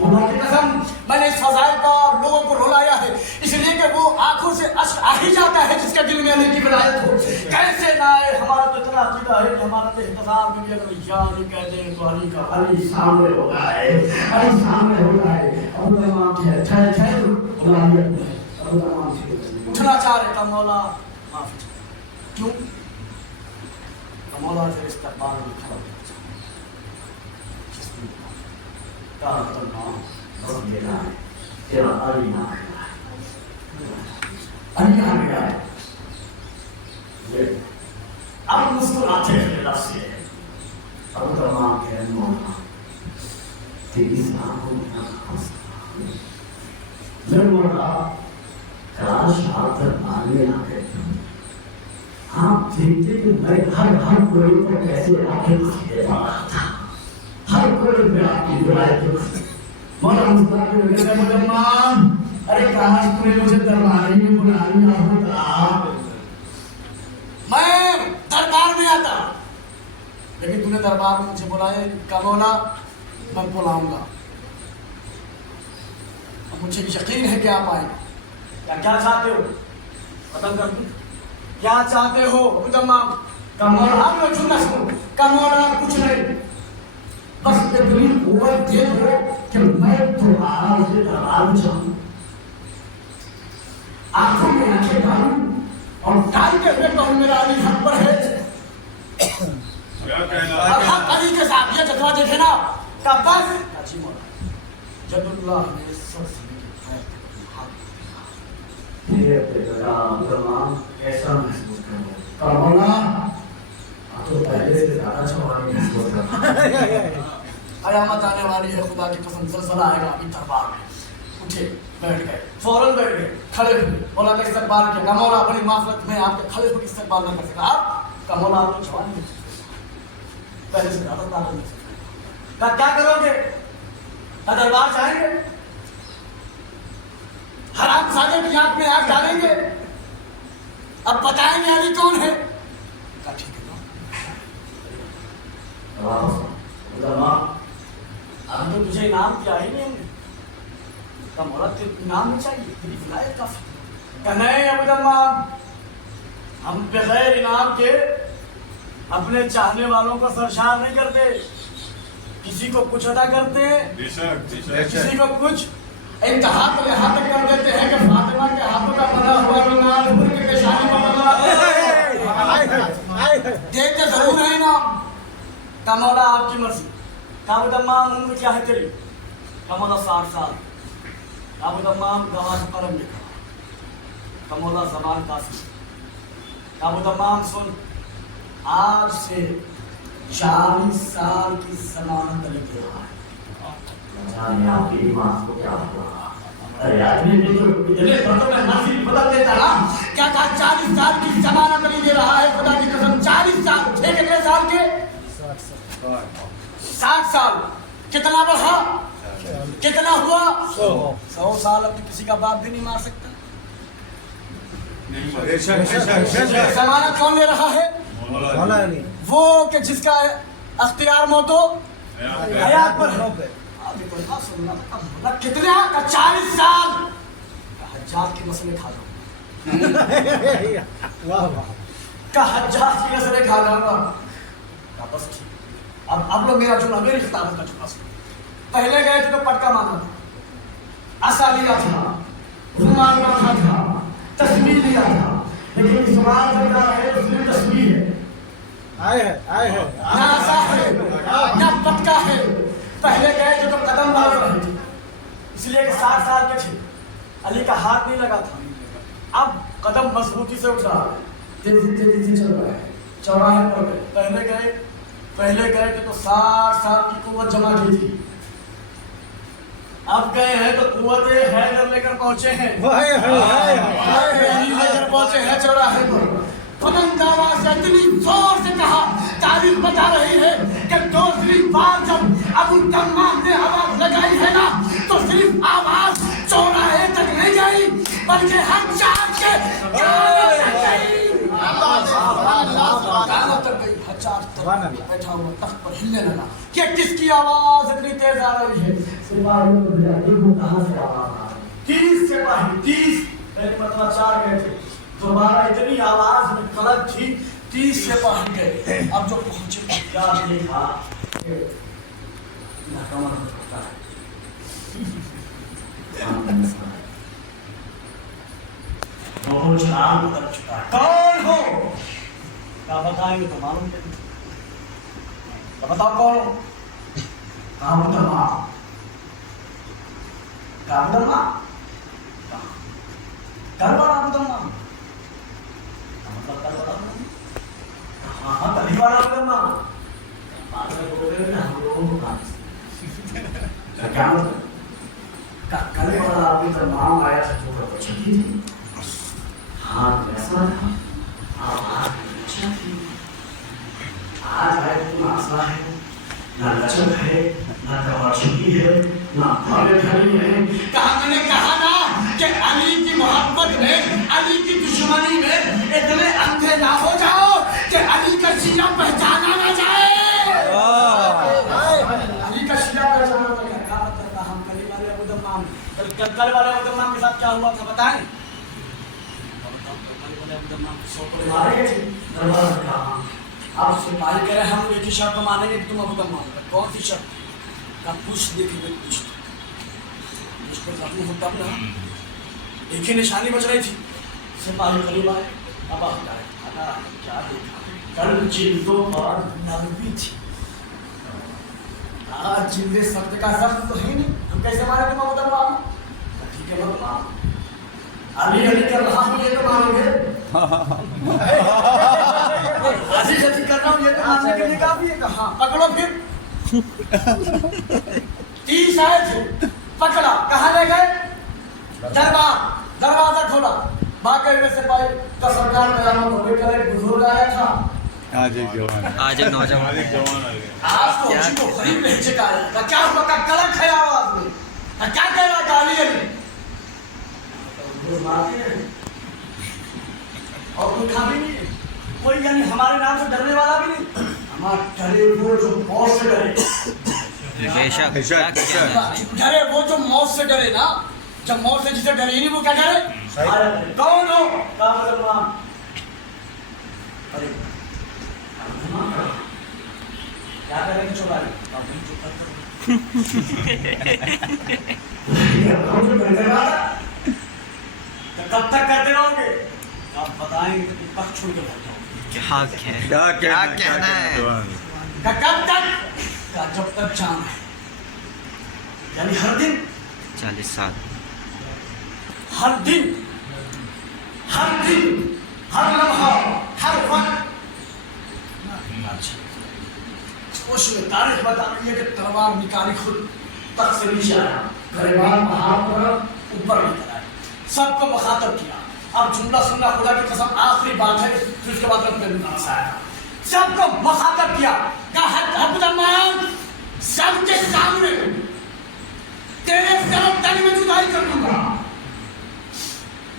اللہ کی قسم میں نے اس فضائل کا لوگوں کو رلایا ہے اس لیے کہ وہ آنکھوں سے اشک آ ہی جاتا ہے جس کے دل میں اللہ کی ولایت ہو کیسے نہ آئے ہمارا تو اتنا عقیدہ ہے کہ ہمارا تو احتساب میں بھی اگر یا علی کہہ دیں تو علی کا علی سامنے ہوگا ہے علی سامنے ہوگا ہے ابو تمام ہے چھے چھے غلامیت میں ابو تمام سے اٹھنا چاہ رہے تھا مولا معافی کیوں مولا سے استقبال میں کھڑا ہوتا تیرا علی نہ علی آ گیا ہے اب مسکراتے ہیں لفظ سے اب تمام کے مولا تیری آنکھوں میں ہنسا میں مولا کاش آپ تک آنے نہ گئے آپ دیکھتے کہ میں ہر کوئی کو کیسے آگے دے رہا تھا ہر کوئی میں آپ کی دعائیں کرتا مولا مصطفیٰ کے لئے مجمعان ارے کاش تمہیں مجھے درباری میں بلا لیا ہوتا میں دربار میں آتا لیکن تم نے دربار میں مجھے بلائے کہا مولا میں بلاؤں گا اب مجھے یقین ہے کہ آپ آئیں گے کیا چاہتے ہو ختم کر دوں کیا چاہتے ہو تمام کہ مولا آپ میں چھوٹا سنو کہ مولا کچھ نہیں بس اتنی قوت دے دو کہ میں تمہارا اسے دربار جاؤں آنکھوں میں آنکھیں ڈالوں اور ڈال کے ہوئے کہوں میرا علی حق پر ہے اور حق علی کے ساتھ یہ جذبہ دیکھے نا کہ بس اچھی مولا جب اللہ میرے سر سے میرے پیغام تمام کیسا محسوس کرو کہ مولا آپ تو پہلے سے زیادہ جوانی محسوس کرو قیامت آنے والی ہے خدا کی قسم زلزلہ آئے گا ابھی دربار میں اٹھے بیٹھ گئے فوراً بیٹھ گئے کھڑے ہوئے مولا کا استقبال کیا کہ مولا اپنی معافرت میں آپ کے کھڑے ہو کے استقبال نہ کر سکتا آپ کہ مولا آپ کو جوانی نہیں پہلے سے زیادہ طاقت نہیں سکتا کہ کیا کرو گے کہ دربار جائیں گے حرام زادے کی آنکھ میں آنکھ ڈالیں گے اب بتائیں گے علی کون ہے کہا ٹھیک ہے نا ہم تو تجھے انعام دیا ہی نہیں ہوں گے کہ مولا تیرے انعام نہیں چاہیے تیری ولایت کافی کہ نہیں ابو تمام ہم بغیر انعام کے اپنے چاہنے والوں کو سرشار نہیں کرتے کسی کو کچھ ادا کرتے ہیں کسی کو کچھ انتہا کو یہاں تک کر دیتے ہیں کہ فاطمہ کے ہاتھوں کا بنا ہوا رومال ان کے پیشانی پر بنا دیتے ضرور ہیں انعام کہ مولا آپ کی مرضی کہ ابو تمام عمر کیا ہے تیری کہ مولا 60 سال کہ ابو تمام گواہ قلم لکھا کہ مولا زبان کافی کہ ابو تمام سن آج سے 40 سال کی ضمانت لے کے رہا ہے جانے آپ کی ایمان کو کیا ہوا ارے آدمی نے تو اتنے بڑوں میں مرضی بدل دیتا نا کیا کہا 40 سال کی ضمانت نہیں دے رہا ہے خدا کی قسم 40 سال تھے کتنے سال کے 60 سال کتنا بڑھا کتنا ہوا 100 سال اب کسی کا باپ بھی نہیں مار سکتا ضمانت کون لے رہا ہے وہ کہ جس کا اختیار موتو حیات پر ہے کتنے 40 سال حجاج کی مسئلے کھا جاؤں کہ حجاج کی مسئلے کھا جاؤں گا بس ٹھیک اب لوگ میرا جملہ میری خطابت کا جملہ سن پہلے گئے تھے تو پٹکا مانا تھا عصا لیا تھا رومال رکھا تھا تصویر لیا تھا لیکن اس بات میں کہا ہے اس میں تصویر ہے نہ عصا ہے نہ پٹکا ہے پہلے گئے تھے تو قدم باز رہے تھے اس لیے کہ 60 سال کے تھے، علی کا ہاتھ نہیں لگا تھا، اب قدم مضبوطی سے اٹھ رہا ہے، تیزی سے چل رہا ہے، چوراہے پر گئے، پہلے گئے تھے تو 60 سال کی قوت جمع کی تھی، اب گئے ہیں تو قوت حیدر لے کر پہنچے ہیں، حیدر پہنچے ہیں چوراہے پر، پتنگ کا آواز اتنی زور سے کہا، تاریخ بتا رہی ہے کہ دوسری بار جب ابو تمام نے آواز لگائی ہے نا تو صرف آواز چوراہے تک نہیں گئی بلکہ ہر چار کے کانوں تک گئی، ہر چار تک بیٹھا ہوا تخت پر ہلنے لگا، یہ کس کی آواز اتنی تیز آ رہی ہے؟ سپاہیوں نے بھیجا، دیکھو کہاں سے آواز آ رہی ہے۔ 30 سپاہی، 30 ایک مرتبہ 4 گئے تھے، دوبارہ اتنی آواز میں غلط تھی، 30 سپاہی گئے، اب جو پہنچے کیا دیکھا کہ ناکامان ہو سکتا ہے، بہت نام اتر چکا ہے، کون ہو؟ کیا بتائیں گے تو معلوم نہیں، بتاؤ کون ہو؟ کہاں بدلما، کہاں بدلما، کروالا بدلما، مطلب کروالا بدلما، ہاں تلی والا بدلما، بعد میں بولے گا ہم لوگوں کو کہاں سے کیا مطلب کلی والا بدلما آیا تھا جو کا بچی تھی، ہاتھ ایسا تھا، آواز اچھا تھی، آج آئے تو آسا ہے، نہ لچک ہے، نہ تواشی ہے، نہ بھالے دھری ہے، میں نے کہا نا کہ علی کی محبت میں، علی کی دشمنی میں اتنے اندھے نہ ہو جاؤ کہ علی کا سینا پہچانا نہ جائے، علی کا سینا پہچانا نہ جائے، کہا بتاتا ہم کلی والے ابو دمام، کل والے ابو دمام کے ساتھ کیا ہوا تھا بتائیں؟ مارے گئے تھے دربار میں، کہا آپ سے مالی کرے ہم ایک ہی شرط مانیں گے کہ تم ابو دمام، کون سی شرط؟ کہا پوچھ دیکھیں گے، پوچھ اس پر زخم ہوتا نا، ایک ہی نشانی بچ رہی تھی، سپاہی قریب آئے، اب آتا ہے، کیا دیکھا، کل جلدوں پر نرمی تھی، آج جلد سخت کا سخت تو ہے نہیں، ہم کیسے مارے تم ابو دمام؟ ٹھیک ہے ابو دمام، علی علی کر رہا ہوں یہ تو مانو گے، علی علی کر رہا ہوں یہ تو ماننے کے لیے کافی ہے، کہاں پکڑو پھر، 30 آئے تھے، پکڑا، کہاں لے گئے؟ دربار، دروازہ کھولا، باقی میں سپاہی کا سردار قیامت ہو گئے، کل ایک بزرگ آیا تھا، آج ایک نوجوان آج تو اسی کو غریب نہیں چکایا، کیا ہوا کا کلک ہے آواز میں، کیا کہہ رہا گالی ہے اور کوئی کھا بھی نہیں ہے، کوئی یعنی ہمارے نام سے ڈرنے والا بھی نہیں، ہمارا ڈرے وہ جو موت سے ڈرے، ڈرے وہ جو موت سے ڈرے نا، جب موت سے جسے ڈرے ہی نہیں وہ کیا ڈرے؟ کون ہو؟ کیا کریں گے چوباری؟ کب تک کرتے رہو گے؟ آپ بتائیں گے کہ تک چھوڑ کے بھاگ جاؤ گے، کیا کہنا ہے؟ کب تک؟ جب تک جان ہے، یعنی ہر دن 40 سال، ہر دن، ہر دن، ہر لمحہ، ہر وقت، اس میں تاریخ بتا رہی ہے کہ تلوار نکالی خود تخت سے نیچے آیا، گریبان پہاڑ پر اوپر نکل آئے، سب کو مخاطب کیا، اب جملہ سننا خدا کی قسم آخری بات ہے، پھر اس کے بعد میں نکاس آیا، سب کو مخاطب کیا، کہا ابو دمام سب کے سامنے تیرے طرف تن میں جدائی کر دوں گا،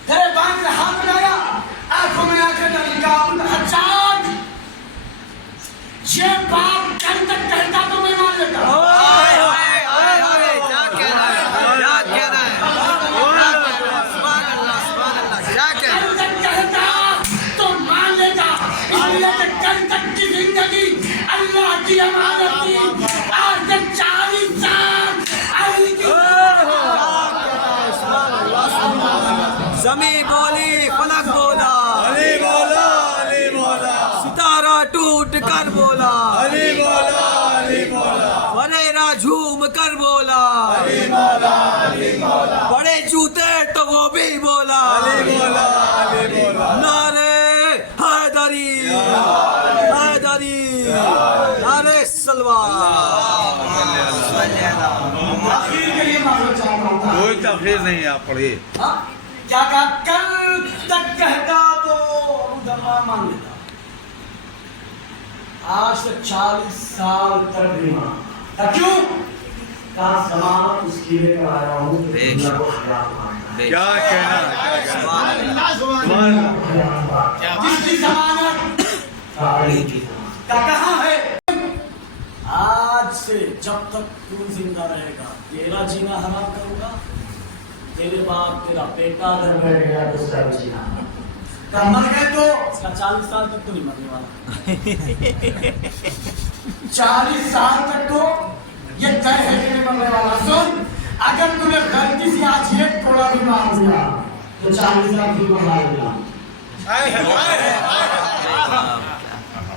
تیرے بانگ سے ہاتھ بنایا، آنکھوں میں آنکھیں ڈالی، کہا حجاج یہ بات کل تک کہتا تو میں مان لیتا، کیا کہنا ہے؟ کل تک کہتا تو مان لیتا، اس لیے کہ کل تک کی زندگی اللہ کی امانت تھی، آج تک 40 سال علی کی زمین بولی فلک بولا آخر کے لیے معذرت چاہتا ہوں. کوئی تاخیر نہیں آپ پڑھیے. ہاں؟ کیا کہا کل تک کہتا تو ابو دمام مان لیتا. آج سے 40 سال تک نہیں مانا. کیوں؟ کہا ضمانت اس کی لے کر آیا ہوں کہ دنیا کو خیال مانتا ہے. کیا کہنا جس کی ضمانت علی کی کا کہاں ہے؟ آج سے جب تک تو زندہ رہے گا تیرا جینا حرام کروں گا. تیرے باپ تیرا بیٹا اگر مر گیا تو اس کا جینا مر گئے تو اس کا 40 سال تک تو نہیں مرنے والا. 40 سال تک تو یہ طے ہے کہ نہیں مرنے والا. سن, اگر تمہیں غلطی سے آج ایک کوڑا بھی مار دیا تو 40 سال بھی مار دیا.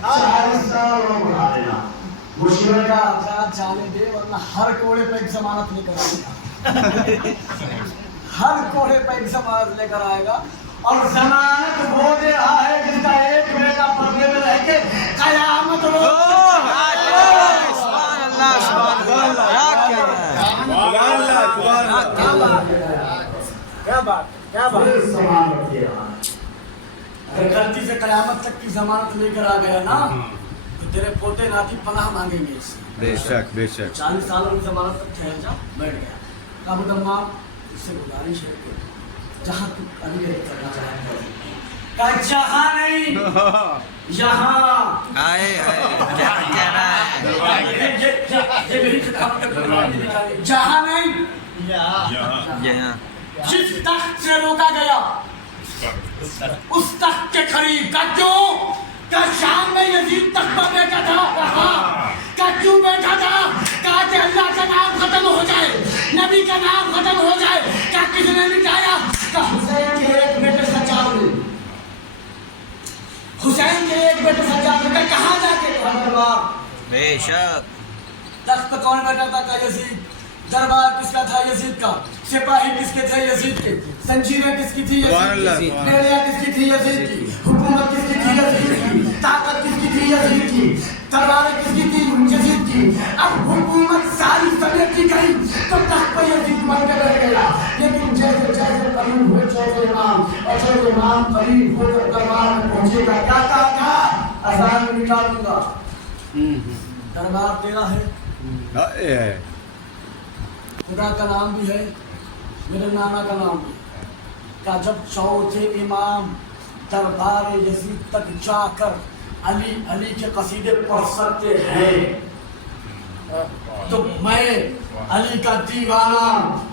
40 سال اور بڑھا دینا. مشورے کا آزاد جانے دے ورنہ ہر کوڑے پہ ایک ضمانت لے کر آئے گا. ہر کوڑے پہ ایک ضمانت لے کر آئے گا. اور ضمانت وہ دے رہا ہے جس کا ایک بیٹا پردے میں رہ کے قیامت رو. اگر غلطی سے قیامت تک کی ضمانت لے کر آ گیا نا تو تیرے پوتے ناتی پناہ مانگیں گے اس سے. بے شک بے شک. 40 سالوں کی ضمانت تک ٹھہر جا. بیٹھ گیا. ابو دمام اس سے گزارش ہے کہ جہاں تو علی گڑھ کرنا چاہتا ہے کہ جہاں نہیں یہاں آئے کیا کہہ رہا ہے. جہاں نہیں یہاں جس تخت سے روکا گیا اس تخت کے قریب. کا کیوں؟ کا شام میں یزید تخت پر بیٹھا تھا. کہاں کا کیوں بیٹھا تھا؟ کہا کہ اللہ کا نام ختم ہو جائے, نبی کا نام ختم ہو جائے. کیا کس نے مٹایا؟ کہ حسین کے ایک بیٹے سجاد نے, حسین کے ایک بیٹے سجاد نے. کہاں جا کے دربار بے شک. تخت پر کون بیٹھا تھا؟ کا یزید. دربار کس کا تھا؟ یزید کا. سپاہی کس کے تھے؟ یزید کے. زنجیریں کس کی تھی؟ یزید کی. بیڑیاں کس کی تھی؟ یزید کی. حکومت کس کی تھی؟ یزید کی. طاقت کس کی تھی؟ یزید کی. تلواریں کس کی تھی؟ یزید کی. اب حکومت ساری سمیٹ کی گئی تو تخت پر یزید بن کے بیٹھ گیا. لیکن جیسے جیسے قریب ہوئے چوتھے امام اور چوتھے امام قریب ہو کر دربار میں پہنچے گا, کیا کہا تھا؟ اذان میں مٹا دوں گا. دربار تیرا ہے, خدا کا نام بھی ہے, میرے نانا کا نام بھی. کہ جب چوتھے امام دربار یزید تک جا کر علی علی کے قصیدے پڑھ سکتے ہیں تو میں علی کا دیوانہ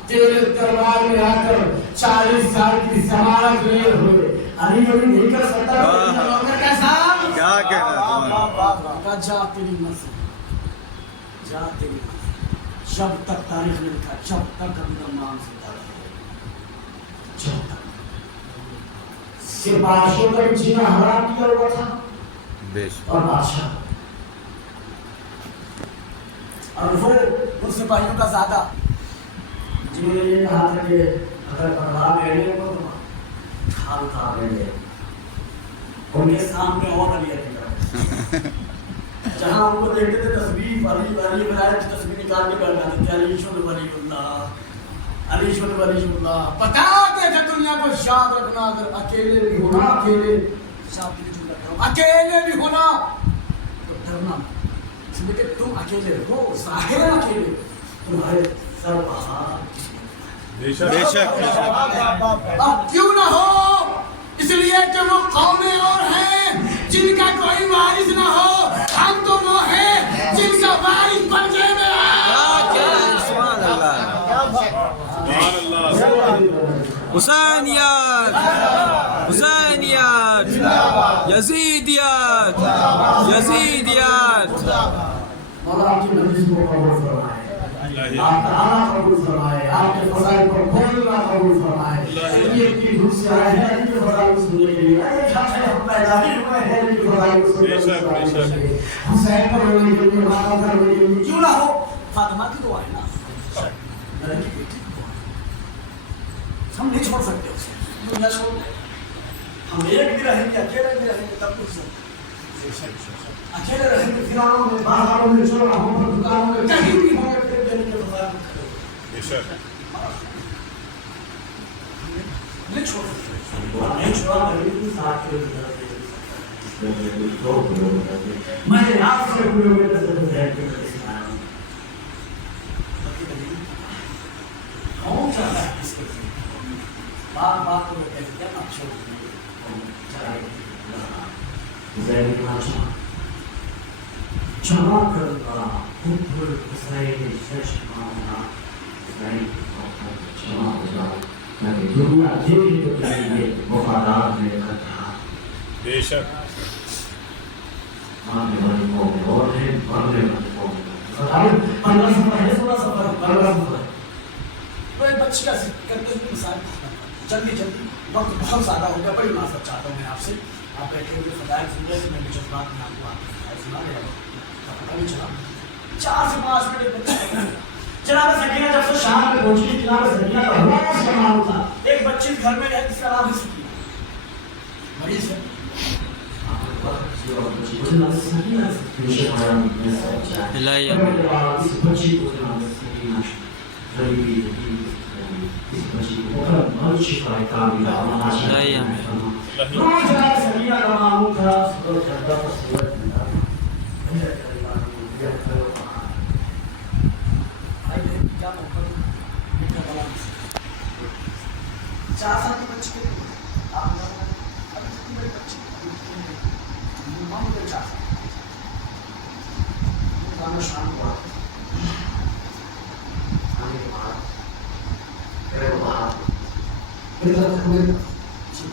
تیرے دربار میں آ کر 40 سال کی ضمانت لیے ہوئے علی علی نہیں کر سکتا. کیسا کیا کہنا. جا تیری مرضی, جا تیری مرضی. جب تک تاریخ نے لکھا, جب تک ابو دمام زندہ رہے, جب تک سپاہیوں کا جینا حرام کیا ہوا تھا. اور بادشاہ اور وہ ان سپاہیوں کا زیادہ جنہوں نے یہ کہا تھا کہ اگر بڑھا لینے کو تو کھال کھا لیں گے. ان کے سامنے اور علی علی جہاں ان کو دیکھتے تھے تصویر علی علی ولایت کی تصویر نکال کے بیٹھ جاتے تھے. علی شد ولی اللہ, علی شد ولی اللہ. بتاتے تھے دنیا کو یاد رکھنا, اگر اکیلے بھی ہونا, اکیلے اکیلے بھی ہونا تو ڈرنا, اس لیے کہ تم اکیلے ہو, ظاہر اکیلے, تمہارے سر بہار. بے شک بے شک. اب کیوں نہ ہو, اس لیے کہ وہ قومیں اور ہیں جن کا کوئی وارث نہ ہو. ہم تو وہ ہیں جن کا وارث پنجے میں حسینیت, حسینیت, یزیدیت, یزیدیت. مولا آپ کی مجلس کو قبول فرمائے, آپ کا آنا قبول فرمائے, آپ کے فضائل کو کھولنا قبول فرمائے. یہ کی دھوپ سے آئے ہیں ان کے فضائل کو سننے کے لیے, ہم پیدا ہی ہوئے ہیں ان کے فضائل کو سننے کے لیے. حسین پر ہونے کے لیے, ماتا پر ہونے کے لیے, کیوں نہ ہو فاطمہ کی دعا ہے نا, نبی کی بیٹی کی دعا. ہم نہیں چھوڑ سکتے اسے, دنیا چھوڑ دیں. ہم ایک بھی رہیں گے, اکیلے بھی رہیں گے, تب کچھ اکیلے رہیں گے کناروں میں، بازاروں میں، چوراہوں میں، دکانوں میں، کہیں بھی ہوں گے پھر دینے کے بغیر بے شک نہیں چھوڑ سکتے، نہیں چھوڑا میری ساتھ کے میں نے آپ سے ہوئے ہوئے نظر ذہن کے کون چاہتا ہے اس کے بات بات کو میں کہتے ہیں آپ چھوڑ ذہن پہنچا چما کرنا خود بھول حسین سچ ماننا ذہن چما کرنا تاکہ دنیا دیکھے تو چاہیے وفادار میرے کتھا بے شک آنے والی قوم اور ہے بڑھنے والی قوم بتائیں 15 سفر ہے 16 سفر 15 سفر تو ایک بچی کا کرتے ہوئے مثال جلدی وقت بہت زیادہ ہو گیا، بڑی معذرت چاہتا ہوں میں آپ سے، آپ بیٹھے ہوئے فضائل سن رہے تھے، میں نے جذبات میں آپ کو آپ فضائل سنا رہا ہوں، پتہ نہیں چلا 4 سے 5 منٹ ایک بچہ جناب سکینہ جب سے شام میں پہنچی، جناب سکینہ کا روز کا معاملہ تھا، ایک بچی گھر میں ہے جس کا نام ہے سکینہ، مریض ہے، الہی اس بچی کو جناب سکینہ غریبی اس بچی کو بہت شفا کاملہ الہی روز جناب سکینہ کا معمول تھا، صبح جھڑتا تھا، صبح جھڑتا تھا، چار سال کے بچے کے آپ ابھی کتنی بڑی بچی چار سال شام کو آنے کے بعد میرے کو باہر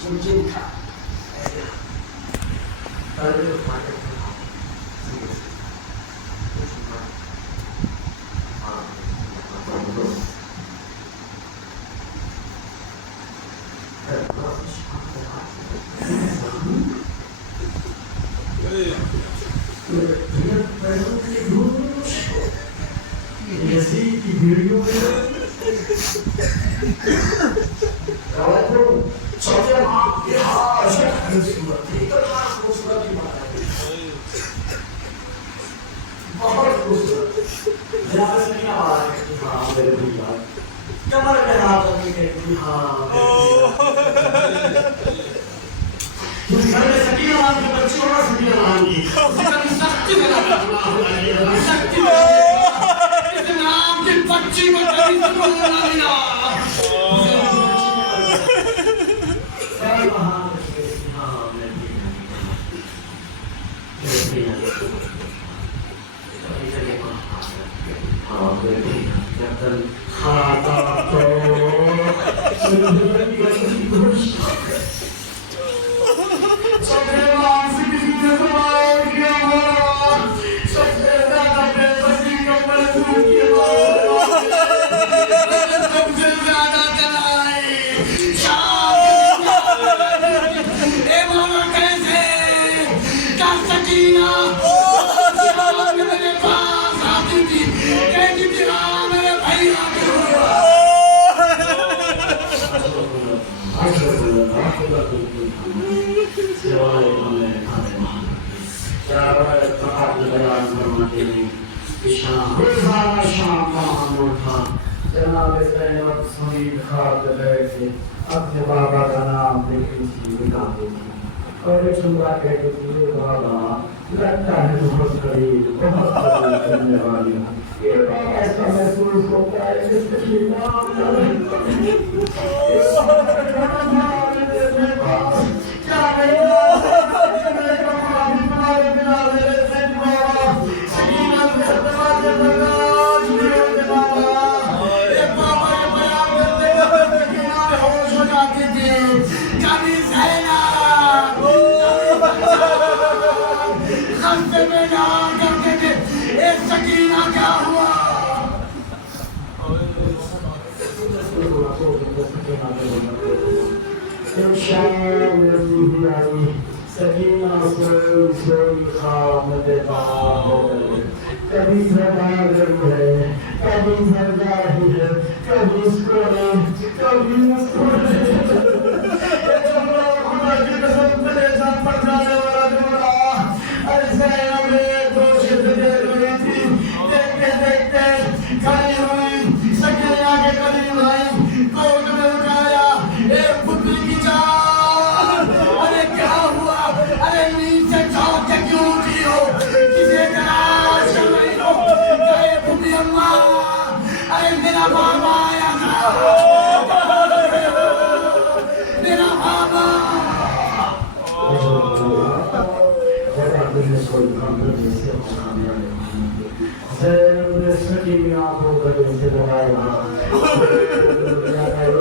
چمچے دکھا ویڈیو میں چھوٹے ماں کے ہاتھ خوبصورت بہت خوبصورت جناب سکینہ آواز ہے ہاں میرے بھیا کمر پہ ہاتھ رکھ کے کہتی ہاں گھر میں سکینہ نام کی بچی ہونا سکینہ نام کی سختی میں سختی اس نام کی بچی کو کبھی سکون نہ ملا اپنے بابا کا نام لیکن بتا دیتی اور ایک سنگا کہتے تھے بابا لگتا ہے بہت قریب کرنے والی یہ بابا ایسا محسوس ہوتا ہے جس کے نام سکینہ سوئی خواب دیوار ہو گئے کبھی سردار ہے کبھی سردار ہے کبھی اسکولے کبھی اسکولے خدا کی قسم کلے جان پر جانے والا جملہ کوئی کام کرنے سے کامیاب نہیں زینب سکینہ کو گلے سے لگایا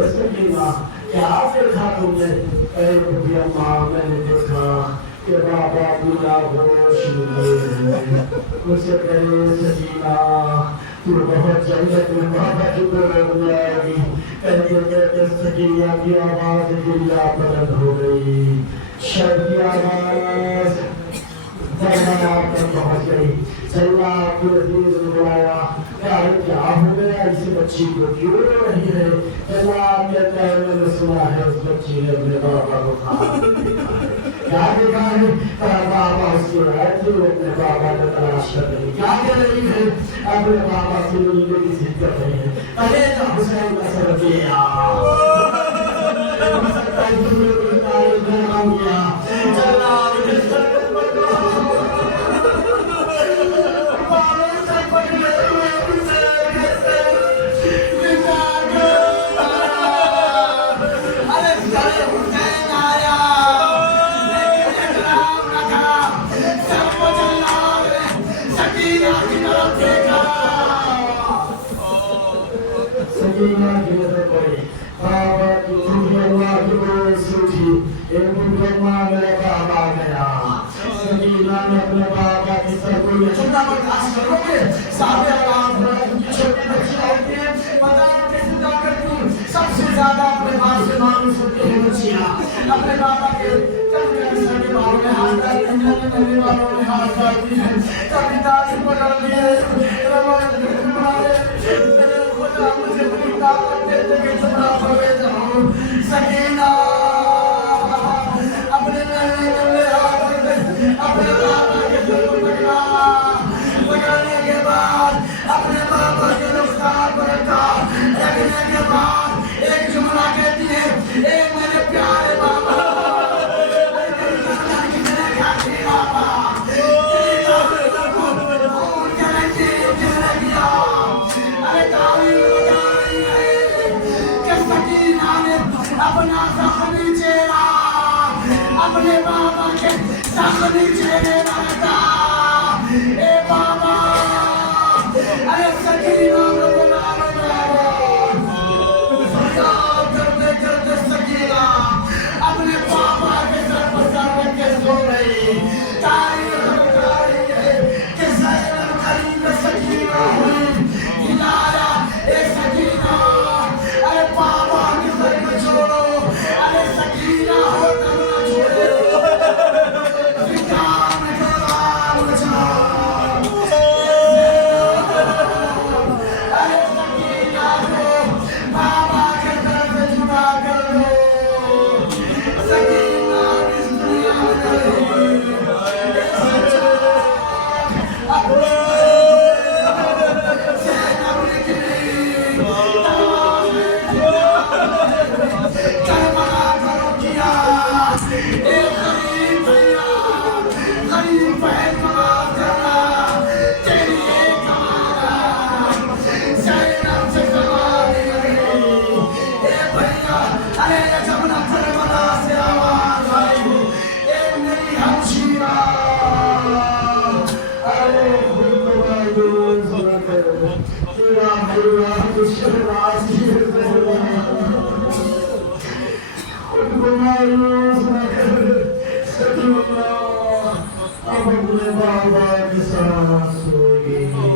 سکینہ کیا دیکھا تم نے اے ربی اماں میں نے دیکھا کہ بابا میرا ہوش نہیں مجھ سے کہے سکینہ تو بہت جنت میں بابا کی طرف آئے گی کہتے سکینہ کی آواز دنیا بلند ہو گئی شب کی آواز جنات پر پہنچ گئی جنات کو عزیز نے بلایا کیا ہو گیا اس بچی کو کیوں رو رہی ہے جنات کہتا ہے میں نے سنا ہے اس بچی نے اپنے بابا کو کھا کیا دیکھا ہے بابا اس کو ہے تو اپنے بابا کو تلاش کر رہی کیا کر رہی ہے اپنے بابا سے ملنے کی ضد کر رہی ہے پہلے تو حسین کا سر کیا سکتا ہے تم نے کوئی تاریخ بنا گیا جناب جس طرح سکینہ کی نظر پڑی بابا کی روح اللہ کی روح سے اٹھی ایک ماں میرا بابا آ گیا سکینہ نے اپنے بابا کی سر کو یہ چھوٹا برداشت کرو گے صاحب آرام کی چھوٹی بچی ہوتی ہے پتہ ہے کیسے دا کرتی ہوں سب سے زیادہ اپنے باپ سے مانوس ہوتی ہے بچیاں اپنے بابا کے کبھی سر کے بالوں میں ہاتھ ڈالتی ہیں کبھی بالوں میں ہاتھ ڈالتی ہیں کبھی داڑھی پکڑ لیے روایت مجھے بڑی طاقت دیتے کہ چھوڑا پڑے جاؤں سکینہ اپنے میں ہاتھ اپنے بابا کے سر کو پکڑنے کے بعد اپنے بابا کے رفتار پر رکھا رکھنے کے بعد ایک جملہ کہتی ہے اے میرے پیارے بابا اپنا زخمی چہرہ اپنے بابا کے زخمی چہرے لگتا اے بابا ارے سکینہ کو بلا فریاد کرتے کرتے سکینہ اپنے بابا کے سر پر سر رکھ کے سو رہی تاریخ بتا رہی ہے کہ زینب قریب سکینہ ہوئی ہلایا اے سکینہ ارے بابا کے سر کو چھوڑو ارے سکینہ ہوتا نہ چھوڑے فکام کرا مجھا ارے سکینہ کو بابا کے طرف جھکا کر لو سکینہ اس دنیا میں اب اپنے بابا کے ساتھ سوئی